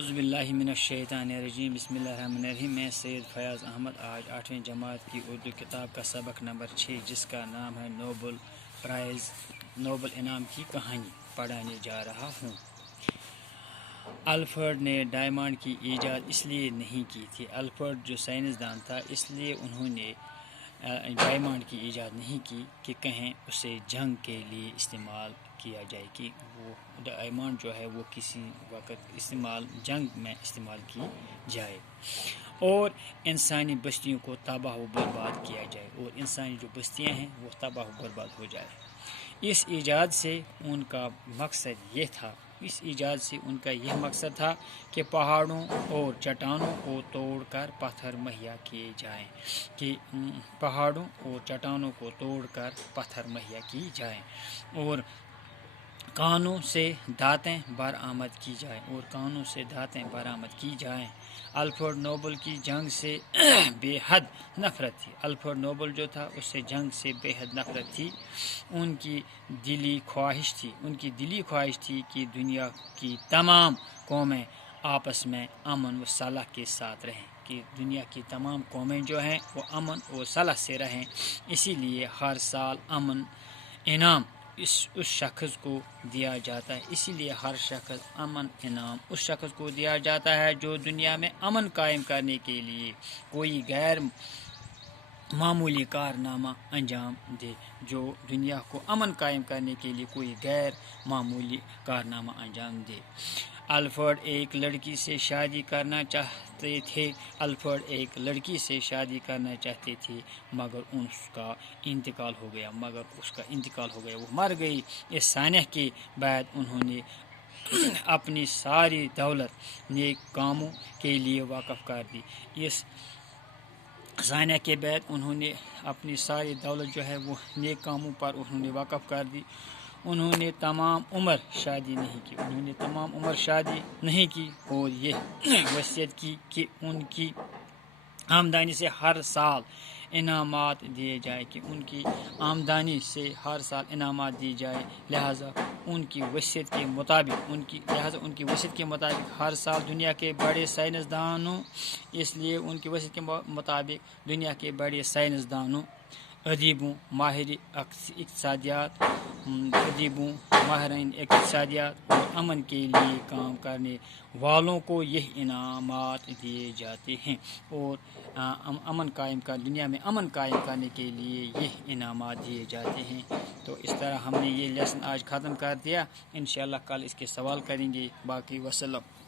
اعوذ باللہ من الشیطان الرجیم بسم اللہ الرحمن الرحیم۔ میں سید فیاض احمد آج 8ویں جماعت کی اردو کتاب کا سبق نمبر 6 جس کا نام ہے نوبل انعام کی کہانی پڑھانے جا رہا ہوں۔ الفریڈ نے ڈائمنڈ کی ایجاد اس لیے نہیں کی تھی۔ الفریڈ جو سائنسدان تھا اس لیے انہوں نے ڈائمنڈ کی ایجاد نہیں کی کہ کہیں اسے جنگ کے لیے استعمال کیا جائے کہ وہ ڈائمنڈ جو ہے وہ کسی وقت جنگ میں استعمال کی جائے اور انسانی بستیوں کو تباہ و برباد کیا جائے اور انسانی جو بستیاں ہیں وہ تباہ و برباد ہو جائے۔ اس ایجاد سے ان کا مقصد تھا کہ پہاڑوں اور چٹانوں کو توڑ کر پتھر مہیا کیے جائیں اور کانوں سے دھاتیں برآمد کی جائیں۔ الفریڈ نوبل کی جنگ سے بے حد نفرت تھی۔ الفریڈ نوبل جو تھا اس سے جنگ سے بے حد نفرت تھی۔ ان کی دلی خواہش تھی کہ دنیا کی تمام قومیں آپس میں امن و صلح کے ساتھ رہیں، کہ دنیا کی تمام قومیں جو ہیں وہ امن و صلح سے رہیں۔ اسی لیے ہر سال انعام اس شخص کو دیا جاتا ہے جو دنیا میں امن قائم کرنے کے لیے کوئی غیر معمولی کارنامہ انجام دے۔ الفریڈ ایک لڑکی سے شادی کرنا چاہتے تھے مگر اس کا انتقال ہو گیا وہ مر گئی۔ اس سانحہ کے بعد انہوں نے اپنی ساری دولت نیک کاموں کے لیے وقف کر دی۔ اس سانحہ کے بعد انہوں نے اپنی ساری دولت جو ہے وہ نیک کاموں پر انہوں نے وقف کر دی۔ انہوں نے تمام عمر شادی نہیں کی اور یہ وصیت کی کہ ان کی آمدنی سے ہر سال انعامات دیے جائے۔ لہذا ان کی وصیت کے مطابق ہر سال دنیا کے بڑے سائنسدانوں، ادیبوں، ماہرین اقتصادیات اور امن کے لیے کام کرنے والوں کو یہ انعامات دیے جاتے ہیں اور دنیا میں امن قائم کرنے کے لیے یہ انعامات دیے جاتے ہیں۔ تو اس طرح ہم نے یہ لیسن آج ختم کر دیا۔ انشاءاللہ کل اس کے سوال کریں گے۔ باقی وسلم۔